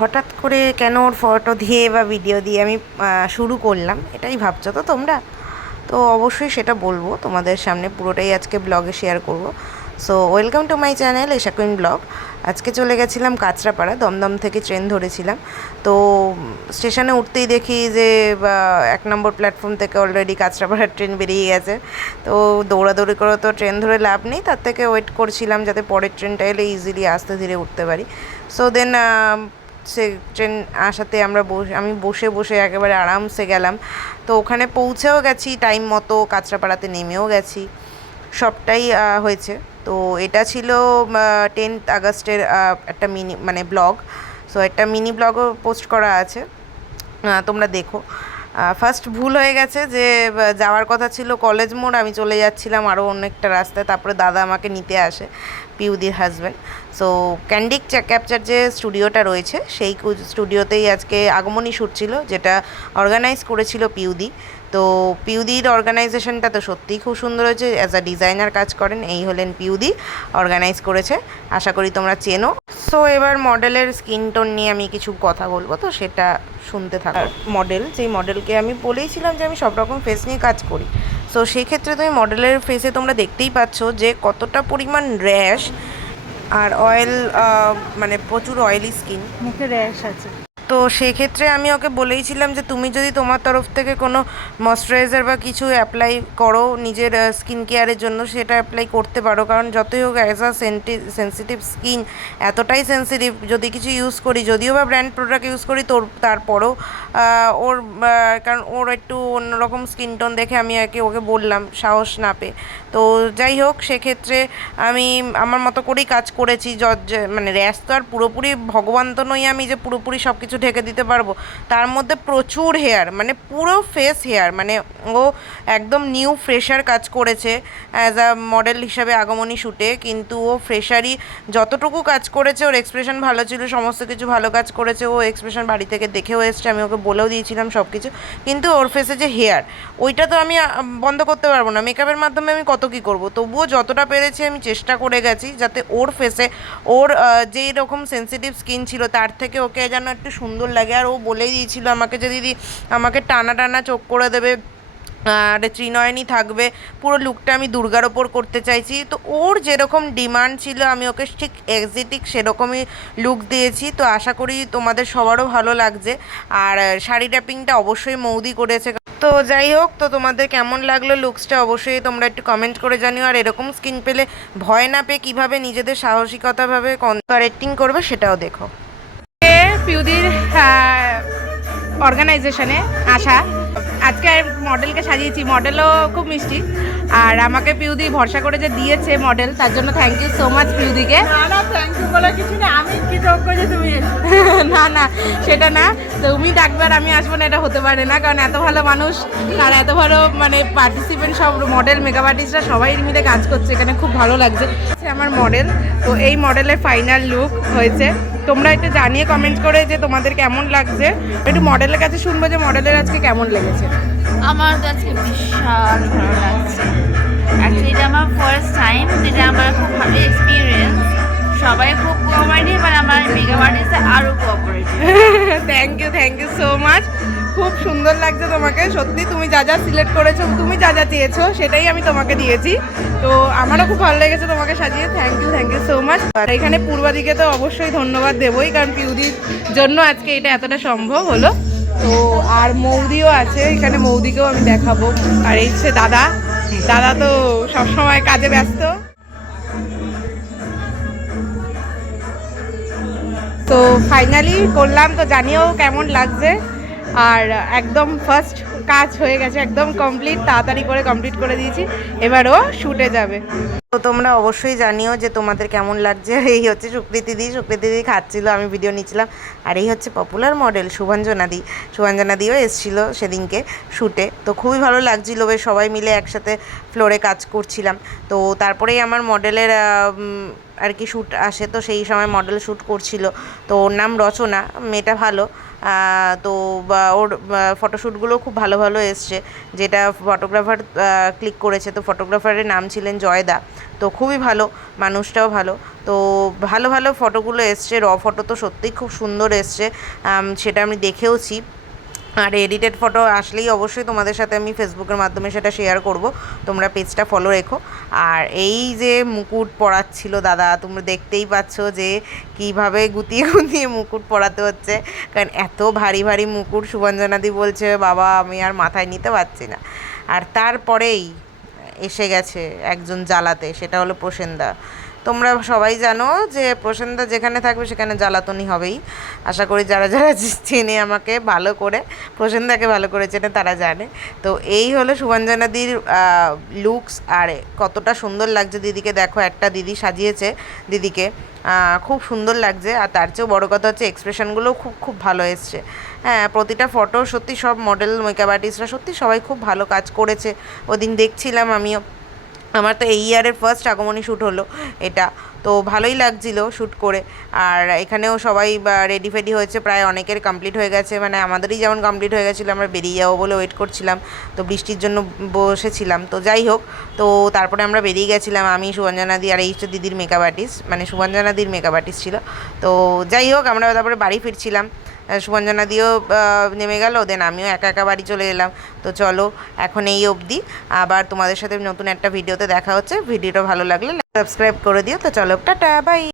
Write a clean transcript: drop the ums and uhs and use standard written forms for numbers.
হঠাৎ করে কেন ওর ফটো দিয়ে বা ভিডিও দিয়ে আমি শুরু করলাম, এটাই ভাবছো তো তোমরা? তো অবশ্যই সেটা বলবো তোমাদের সামনে, পুরোটাই আজকে ব্লগে শেয়ার করব। So welcome to my channel Esha queen blog. আজকে চলে গেছিলাম কাঁচরাপাড়া, দমদম থেকে ট্রেন ধরেছিলাম। তো স্টেশনে উঠতেই দেখি যে 1 নম্বর প্ল্যাটফর্ম থেকে অলরেডি কাঁচরাপাড়ার ট্রেন বেরিয়ে গেছে। তো দৌড়াদৌড়ি করে তো ট্রেন ধরে লাভ নেই, তার থেকে ওয়েট করছিলাম যাতে পরের ট্রেনটা এলে ইজিলি আস্তে ধীরে উঠতে পারি। সো দেন সে ট্রেন আসাতে আমি বসে বসে একেবারে আরামসে গেলাম। তো ওখানে পৌঁছেও গেছি টাইম মতো, কাঁচরাপাড়াতে নেমেও গেছি, সবটাই হয়েছে। তো এটা ছিল 10th আগস্টের একটা ব্লগ। সো একটা মিনি ব্লগও পোস্ট করা আছে, তোমরা দেখো। ফার্স্ট ভুল হয়ে গেছে যে যাওয়ার কথা ছিল কলেজ মোড়, আমি চলে যাচ্ছিলাম আরও অনেকটা রাস্তায়। তারপরে দাদা আমাকে নিতে আসে, পিউদির হাজব্যান্ড। সো ক্যান্ডিড ক্যাপচার যে স্টুডিওটা রয়েছে, সেই স্টুডিওতেই আজকে আগমনী শ্যুট ছিল, যেটা অর্গানাইজ করেছিল পিউদি। তো পিউদির অর্গানাইজেশনটা তো সত্যিই খুব সুন্দর হয়েছে, অ্যাজ আ ডিজাইনার কাজ করেন, এই হলেন পিউদি, অর্গানাইজ করেছে। আশা করি তোমরা চেনো। সো এবার মডেলের স্কিন টোন নিয়ে আমি কিছু কথা বলবো, তো সেটা শুনতে থাকার মডেল, যেই মডেলকে আমি বলেইছিলাম যে আমি সব রকম ফেস নিয়ে কাজ করি। সো সেই ক্ষেত্রে তুমি মডেলের ফেসে তোমরা দেখতেই পাচ্ছ যে কতটা পরিমাণ র্যাশ আর অয়েল, প্রচুর অয়েলি স্কিন, মুখে র্যাশ আছে। তো সেক্ষেত্রে আমি ওকে বলেইছিলাম যে তুমি যদি তোমার তরফ থেকে কোনো ময়শ্চারাইজার বা কিছু অ্যাপ্লাই করো নিজের স্কিন কেয়ারের জন্য, সেটা অ্যাপ্লাই করতে পারো। কারণ যতই হোক অ্যাজ আ সেন্সিটিভ স্কিন, এতটাই সেন্সিটিভ, যদি কিছু ইউজ করি, যদিও বা ব্র্যান্ড প্রোডাক্ট ইউজ করি, তারপরও ওর কারণ ওর একটু অন্যরকম স্কিন টোন দেখে আমি ওকে বললাম, সাহস না পেয়ে। তো যাই হোক, সেক্ষেত্রে আমি আমার মতো করেই কাজ করেছি। র্যাশ তো আর পুরোপুরি ভগবান তো নই আমি যে পুরোপুরি সব কিছু ঢেকে দিতে পারবো। তার মধ্যে প্রচুর হেয়ার, পুরো ফেস হেয়ার, ও একদম নিউ ফ্রেশার কাজ করেছে অ্যাজ আ মডেল হিসাবে আগমনী শ্যুটে। কিন্তু ও ফ্রেশারই যতটুকু কাজ করেছে, ওর এক্সপ্রেশন ভালো ছিল, সমস্ত কিছু ভালো কাজ করেছে। ও এক্সপ্রেশন বাড়ি থেকে দেখেও এসছে, আমি ওকে বলেও দিয়েছিলাম সব কিছু। কিন্তু ওর ফেসে যে হেয়ার, ওইটা তো আমি বন্ধ করতে পারবো না, মেকআপের মাধ্যমে আমি কত কী করবো। তবুও যতটা পেরেছি আমি চেষ্টা করে গেছি যাতে ওর ফেসে, ওর যেই রকম সেন্সিটিভ স্কিন ছিল তার থেকে ওকে যেন একটু সুন্দর লাগে। আর ও বলেই দিয়েছিল আমাকে যে দিদি আমাকে টানা টানা চোখ করে দেবে, আর ত্রিনয়নই থাকবে, পুরো লুকটা আমি দুর্গার ওপর করতে চাইছি। তো ওর যেরকম ডিমান্ড ছিল আমি ওকে ঠিক এক্স্যাক্ট সেরকমই লুক দিয়েছি। তো আশা করি তোমাদের সবারও ভালো লাগছে। আর শাড়ি ট্যাপিংটা অবশ্যই মৌদি করেছে। তো যাই হোক, তো তোমাদের কেমন লাগলো লুকসটা অবশ্যই তোমরা একটু কমেন্ট করে জানিও। আর এরকম স্কিন পেলে ভয় না পেয়ে কীভাবে নিজেদের সাহসিকতাভাবে কারেক্টিং করবে সেটাও দেখো। পিউদির অর্গানাইজেশনে আসা, আজকে মডেলকে সাজিয়েছি, মডেলও খুব মিষ্টি। আর আমাকে পিউদি ভরসা করে যে দিয়েছে মডেল, তার জন্য থ্যাংক ইউ সো মাচ পিউদিকে। থ্যাংক ইউ বলে কিছু না, আমি কৃতজ্ঞ যে তুমি না না, সেটা না, তুমি ডাকবে আর আমি আসবো না, এটা হতে পারে না। কারণ এত ভালো মানুষ আর এত ভালো পার্টিসিপেন্ট, সব মডেল, মেকআপ আর্টিস্টরা সবাই মিলে কাজ করছে এখানে, খুব ভালো লাগছে। আমার মডেল, তো এই মডেলের ফাইনাল লুক হয়েছে। তোমরা একটু জানিয়ে কমেন্ট করে যে তোমাদের কেমন লাগছে। একটু মডেলের কাছে শুনবো যে মডেলের আজকে কেমন লেগেছে। আমার তো আজকে বিশাল ভালো লাগছে। অ্যাকচুয়ালি এটা আমার ফার্স্ট টাইম, যেটা আমার খুব ভালো এক্সপিরিয়েন্স। সবাই খুব কোঅপারেটিভ, আর আমার মেকআপ আর্টিস্ট আরও cooperative. Thank you so much. খুব সুন্দর লাগছে তোমাকে, সত্যি তুমি যা যা সিলেক্ট করেছো, তুমি যা যা চেয়েছো সেটাই আমি তোমাকে দিয়েছি। তো আমারও খুব ভালো লেগেছে তোমাকে সাজিয়ে, থ্যাংক ইউ সো মাচ। আর এখানে পূর্বাদিকে তো অবশ্যই ধন্যবাদ দেবই, কারণ পিউদির জন্য আজকে এটা এতটা সম্ভব হলো। তো আর মৌদিও আছে এখানে, মৌদিকেও আমি দেখাবো। আর এই হচ্ছে দাদা, দাদা তো সবসময় কাজে ব্যস্ত। তো ফাইনালি করলাম, তো জানিও কেমন লাগছে। আর একদম ফার্স্ট কাজ হয়ে গেছে, একদম কমপ্লিট, তাড়াতাড়ি করে কমপ্লিট করে দিয়েছি। এবারও শ্যুটে যাবে। তো তোমরা অবশ্যই জানিও যে তোমাদের কেমন লাগছে। এই হচ্ছে সুকৃতি দিদি খাচ্ছিল, আমি ভিডিও নিচ্ছিলাম। আর এই হচ্ছে পপুলার মডেল শুভাঞ্জনাদিও এসেছিলো সেদিনকে শ্যুটে। তো খুবই ভালো লাগছিলো, বেশ সবাই মিলে একসাথে ফ্লোরে কাজ করছিলাম। তো তারপরেই আমার মডেলের আর কি শ্যুট আসে, তো সেই সময় মডেল শ্যুট করছিল। তো ওর নাম রচনা, মেয়েটা ভালো। তো ওর ফটোশ্যুটগুলো খুব ভালো ভালো এসছে, যেটা ফটোগ্রাফার ক্লিক করেছে। তো ফটোগ্রাফারের নাম ছিলেন জয়দা। তো খুবই ভালো, মানুষটাও ভালো। তো ভালো ভালো ফটোগুলো এসছে, র ফটো তো সত্যিই খুব সুন্দর এসছে, সেটা আমি দেখেওছি। আর এডিটেড ফটো আসলেই অবশ্যই তোমাদের সাথে আমি ফেসবুকের মাধ্যমে সেটা শেয়ার করব, তোমরা পেজটা ফলো রেখো। আর এই যে মুকুট পরাচ্ছিল দাদা, তোমরা দেখতেই পাচ্ছ যে কীভাবে গুতিয়ে গুতিয়ে মুকুট পরাতে হচ্ছে, কারণ এত ভারী ভারী মুকুট। শুভঞ্জনাদি বলছে বাবা আমি আর মাথায় নিতে পারছি না। আর তারপরেই এসে গেছে একজন জ্বালাতে, সেটা হলো প্রসেনদা। তোমরা সবাই জানো যে প্রসেনদা যেখানে থাকবে সেখানে জ্বালাতনই হবেই। আশা করি যারা যারা চেনে আমাকে ভালো করে, প্রসেনদাকে ভালো করে চেনে, তারা জানে। তো এই হলো শুভঞ্জনাদির লুকস। আর কতটা সুন্দর লাগছে দিদিকে, দেখো একটা দিদি সাজিয়েছে দিদিকে, খুব সুন্দর লাগছে। আর তার চেয়েও বড়ো কথা হচ্ছে এক্সপ্রেশনগুলোও খুব খুব ভালো এসছে। হ্যাঁ, প্রতিটা ফটো সত্যি সব মডেল মেকআপ আর্টিস্টরা সত্যি সবাই খুব ভালো কাজ করেছে। ওদিন দেখছিলাম আমিও, আমার তো এই ইয়ারের ফার্স্ট আগমনী শ্যুট হলো এটা, তো ভালোই লাগছিলো শ্যুট করে। আর এখানেও সবাই রেডি ফেডি হয়েছে, প্রায় অনেকের কমপ্লিট হয়ে গেছে, মানে আমাদেরই যেমন কমপ্লিট হয়ে গেছিলো, আমরা বেরিয়ে যাবো বলে ওয়েট করছিলাম, তো বৃষ্টির জন্য বসেছিলাম। তো যাই হোক, তো তারপরে আমরা বেরিয়ে গেছিলাম, আমি শুভঞ্জনাদি আর এই হচ্ছে দিদির মেকআপ আর্টিস্ট, মানে শুভঞ্জনাদির মেকআপ আর্টিস্ট ছিল। তো যাই হোক, আমরা তারপরে বাড়ি ফিরছিলাম, শুভঞ্জনাদিও নেমে গেল, দেন আমিও একা একা বাড়ি চলে এলাম। তো চলো এখন এই অবধি, আবার তোমাদের সাথে নতুন একটা ভিডিওতে দেখা হচ্ছে। ভিডিওটা ভালো লাগলে সাবস্ক্রাইব করে দিও। তো চলো, টাটা, বাই।